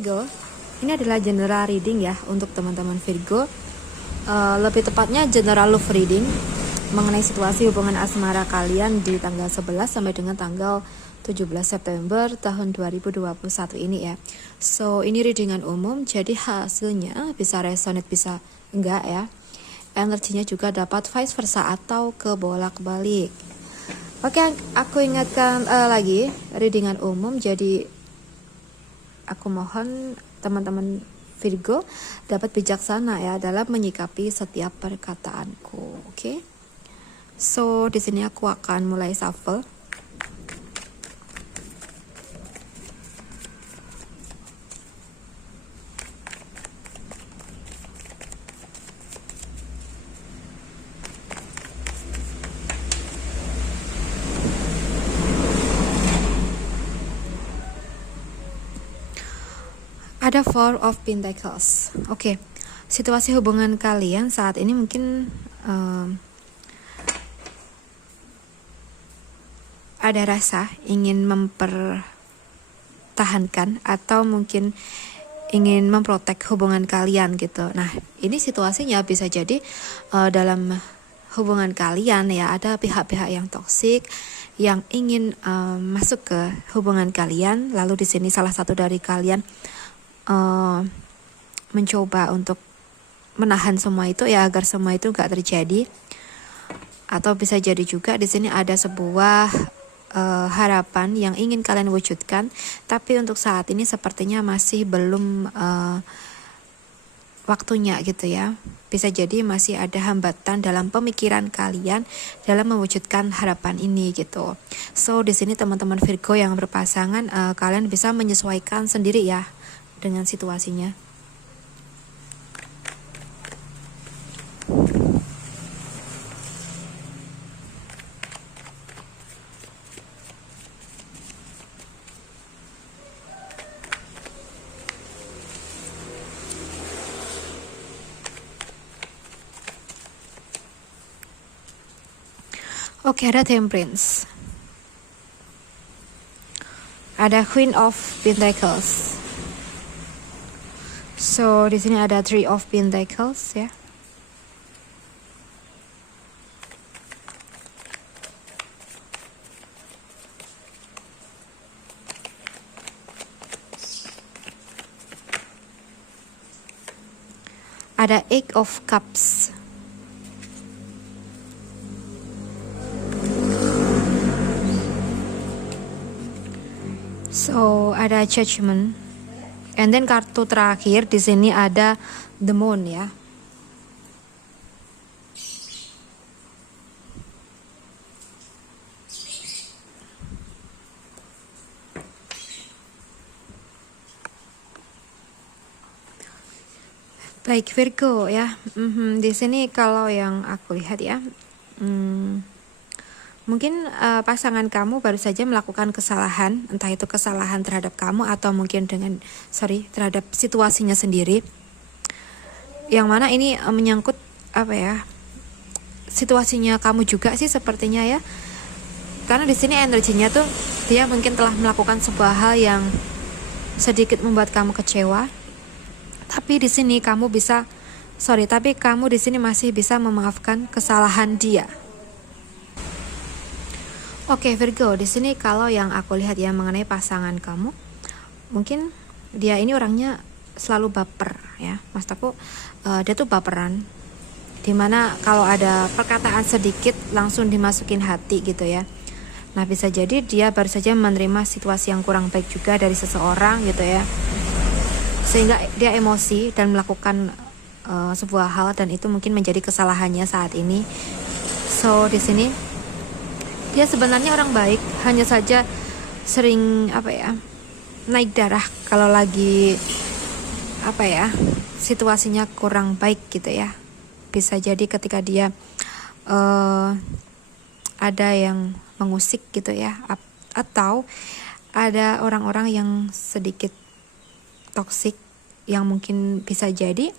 Virgo, ini adalah general reading ya untuk teman-teman Virgo. Lebih tepatnya general love reading mengenai situasi hubungan asmara kalian di tanggal 11 sampai dengan tanggal 17 September tahun 2021 ini ya. So, ini readingan umum, jadi hasilnya bisa resonate, bisa enggak ya. Energinya juga dapat vice versa atau kebolak-balik. Oke, aku ingatkan lagi, readingan umum, jadi aku mohon teman-teman Virgo dapat bijaksana ya dalam menyikapi setiap perkataanku. Oke. So, di sini aku akan mulai shuffle. Ada Four of Pentacles. Oke. Situasi hubungan kalian saat ini mungkin ada rasa ingin mempertahankan atau mungkin ingin memprotek hubungan kalian gitu. Nah, ini situasinya bisa jadi dalam hubungan kalian ya ada pihak-pihak yang toksik yang ingin masuk ke hubungan kalian. Lalu di sini salah satu dari kalian mencoba untuk menahan semua itu ya agar semua itu gak terjadi. Atau bisa jadi juga di sini ada sebuah harapan yang ingin kalian wujudkan, tapi untuk saat ini sepertinya masih belum waktunya gitu ya. Bisa jadi masih ada hambatan dalam pemikiran kalian dalam mewujudkan harapan ini gitu. So di sini teman-teman Virgo yang berpasangan, kalian bisa menyesuaikan sendiri ya dengan situasinya. Oke, ada Temperance. Ada Queen of Pentacles. So, di sini ada Three of Pentacles ya. Ada Eight of Cups. So, ada Judgment. And then kartu terakhir di sini ada The Moon ya. Baik Virgo ya. Di sini kalau yang aku lihat ya, mungkin pasangan kamu baru saja melakukan kesalahan, entah itu kesalahan terhadap kamu atau mungkin terhadap situasinya sendiri. Yang mana ini menyangkut situasinya kamu juga sih sepertinya ya. Karena di sini energinya tuh dia mungkin telah melakukan sebuah hal yang sedikit membuat kamu kecewa. Tapi di sini kamu di sini masih bisa memaafkan kesalahan dia. Oke Virgo, di sini kalau yang aku lihat ya mengenai pasangan kamu, mungkin dia ini orangnya selalu baper ya, Mas Taku. Dia tuh baperan, dimana kalau ada perkataan sedikit langsung dimasukin hati gitu ya. Nah bisa jadi dia baru saja menerima situasi yang kurang baik juga dari seseorang gitu ya, sehingga dia emosi dan melakukan sebuah hal dan itu mungkin menjadi kesalahannya saat ini. So di sini dia sebenarnya orang baik, hanya saja sering naik darah kalau lagi situasinya kurang baik gitu ya. Bisa jadi ketika dia ada yang mengusik gitu ya, atau ada orang-orang yang sedikit toksik yang mungkin bisa jadi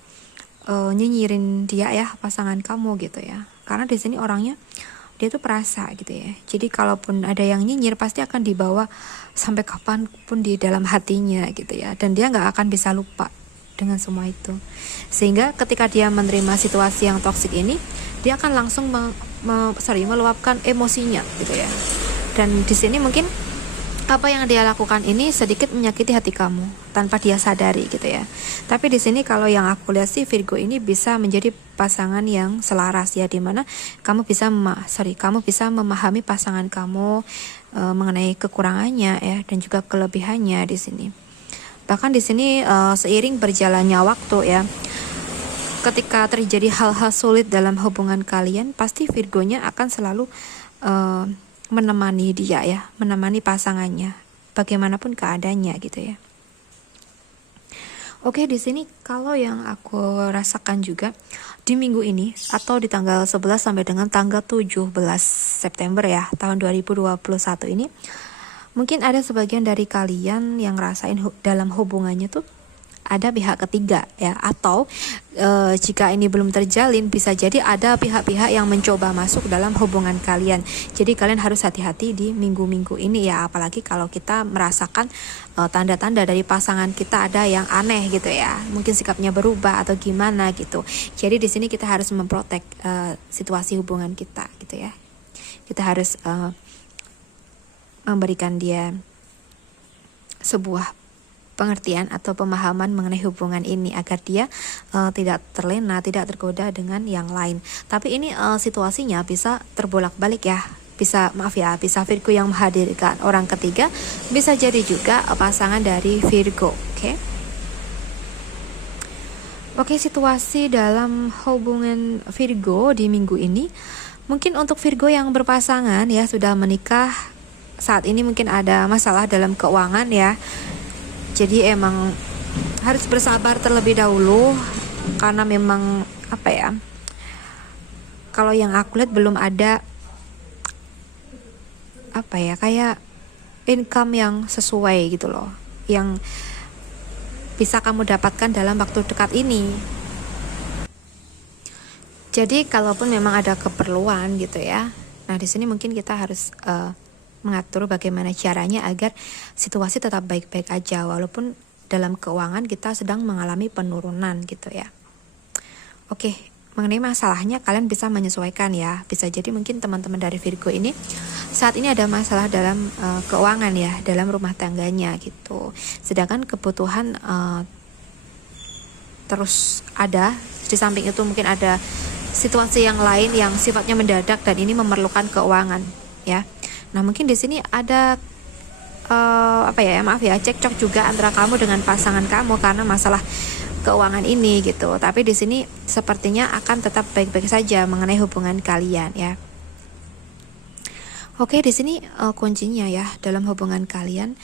nyinyirin dia ya, pasangan kamu gitu ya. Karena di sini orangnya dia tuh perasa gitu ya. Jadi kalaupun ada yang nyinyir pasti akan dibawa sampai kapanpun di dalam hatinya gitu ya. Dan dia nggak akan bisa lupa dengan semua itu. Sehingga ketika dia menerima situasi yang toksik ini, dia akan langsung meluapkan emosinya gitu ya. Dan di sini mungkin apa yang dia lakukan ini sedikit menyakiti hati kamu tanpa dia sadari gitu ya. Tapi di sini kalau yang aku lihat sih, Virgo ini bisa menjadi pasangan yang selaras ya, dimana kamu bisa memahami pasangan kamu mengenai kekurangannya ya, dan juga kelebihannya di sini. Bahkan di sini seiring berjalannya waktu ya, ketika terjadi hal-hal sulit dalam hubungan kalian, pasti Virgonya akan selalu menemani dia ya, menemani pasangannya bagaimanapun keadaannya gitu ya. Oke, di sini kalau yang aku rasakan juga di minggu ini atau di tanggal 11 sampai dengan tanggal 17 September ya, tahun 2021 ini, mungkin ada sebagian dari kalian yang rasain dalam hubungannya tuh ada pihak ketiga ya, atau jika ini belum terjalin, bisa jadi ada pihak-pihak yang mencoba masuk dalam hubungan kalian. Jadi kalian harus hati-hati di minggu-minggu ini ya, apalagi kalau kita merasakan tanda-tanda dari pasangan kita ada yang aneh gitu ya, mungkin sikapnya berubah atau gimana gitu. Jadi di sini kita harus memprotek situasi hubungan kita gitu ya. Kita harus memberikan dia sebuah pengertian atau pemahaman mengenai hubungan ini agar dia tidak terlena, tidak tergoda dengan yang lain. Tapi ini situasinya bisa terbolak-balik ya. Bisa Virgo yang menghadirkan orang ketiga, bisa jadi juga pasangan dari Virgo. Oke, situasi dalam hubungan Virgo di minggu ini, mungkin untuk Virgo yang berpasangan ya, sudah menikah, saat ini mungkin ada masalah dalam keuangan ya. Jadi emang harus bersabar terlebih dahulu, karena memang kalau yang aku lihat belum ada kayak income yang sesuai gitu loh, yang bisa kamu dapatkan dalam waktu dekat ini. Jadi kalaupun memang ada keperluan gitu ya, nah di sini mungkin kita harus mengatur bagaimana caranya agar situasi tetap baik-baik aja walaupun dalam keuangan kita sedang mengalami penurunan gitu ya. Oke, mengenai masalahnya kalian bisa menyesuaikan ya. Bisa jadi mungkin teman-teman dari Virgo ini saat ini ada masalah dalam keuangan ya, dalam rumah tangganya gitu. Sedangkan kebutuhan terus ada, di samping itu mungkin ada situasi yang lain yang sifatnya mendadak dan ini memerlukan keuangan ya. Nah, mungkin di sini ada cekcok juga antara kamu dengan pasangan kamu karena masalah keuangan ini gitu. Tapi di sini sepertinya akan tetap baik-baik saja mengenai hubungan kalian ya. Oke, di sini kuncinya ya dalam hubungan kalian,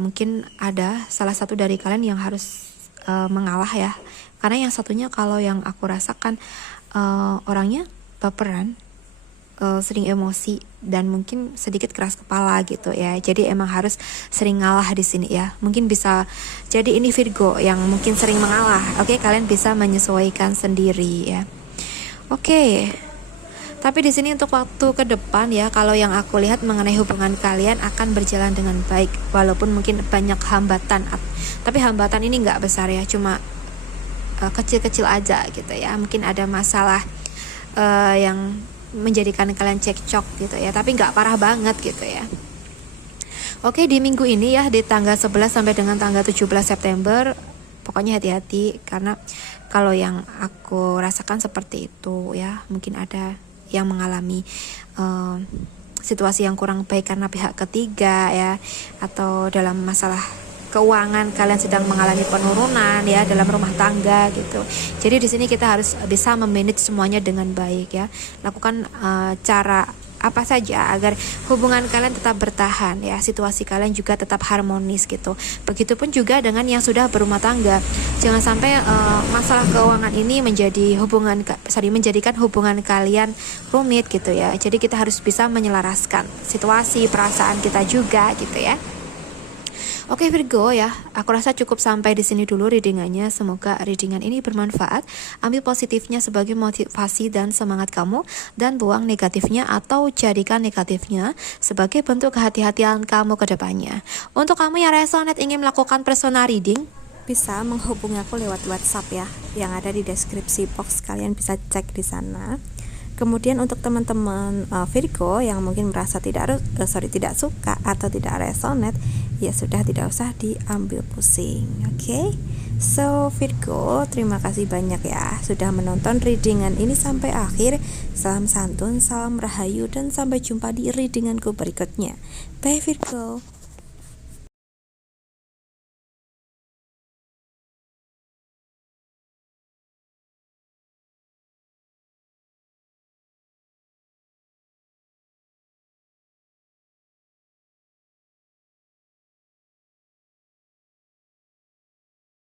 mungkin ada salah satu dari kalian yang harus mengalah ya. Karena yang satunya kalau yang aku rasakan orangnya baperan, sering emosi dan mungkin sedikit keras kepala gitu ya. Jadi emang harus sering ngalah di sini ya. Mungkin bisa jadi ini Virgo yang mungkin sering mengalah. Oke, kalian bisa menyesuaikan sendiri ya. Oke. Tapi di sini untuk waktu ke depan ya, kalau yang aku lihat mengenai hubungan kalian akan berjalan dengan baik walaupun mungkin banyak hambatan. Tapi hambatan ini nggak besar ya, cuma kecil-kecil aja gitu ya. Mungkin ada masalah yang menjadikan kalian cekcok gitu ya, tapi nggak parah banget gitu ya. Oke, di minggu ini ya, di tanggal 11 sampai dengan tanggal 17 September, pokoknya hati-hati karena kalau yang aku rasakan seperti itu ya, mungkin ada yang mengalami situasi yang kurang baik karena pihak ketiga ya, atau dalam masalah keuangan kalian sedang mengalami penurunan ya dalam rumah tangga gitu. Jadi di sini kita harus bisa memanage semuanya dengan baik ya. Lakukan cara apa saja agar hubungan kalian tetap bertahan ya, situasi kalian juga tetap harmonis gitu. Begitupun juga dengan yang sudah berumah tangga. Jangan sampai masalah keuangan ini menjadikan hubungan kalian rumit gitu ya. Jadi kita harus bisa menyelaraskan situasi, perasaan kita juga gitu ya. Oke Virgo ya, aku rasa cukup sampai di sini dulu readingannya. Semoga readingan ini bermanfaat. Ambil positifnya sebagai motivasi dan semangat kamu, dan buang negatifnya atau jadikan negatifnya sebagai bentuk kehati-hatian kamu ke depannya. Untuk kamu yang resonate ingin melakukan personal reading, bisa menghubungi aku lewat WhatsApp ya, yang ada di deskripsi box, kalian bisa cek di sana. Kemudian untuk teman-teman Virgo yang mungkin merasa tidak suka atau tidak resonate, ya sudah, tidak usah diambil pusing. Oke? So Virgo, terima kasih banyak ya sudah menonton readingan ini sampai akhir. Salam santun, salam rahayu, dan sampai jumpa di readinganku berikutnya. Bye Virgo.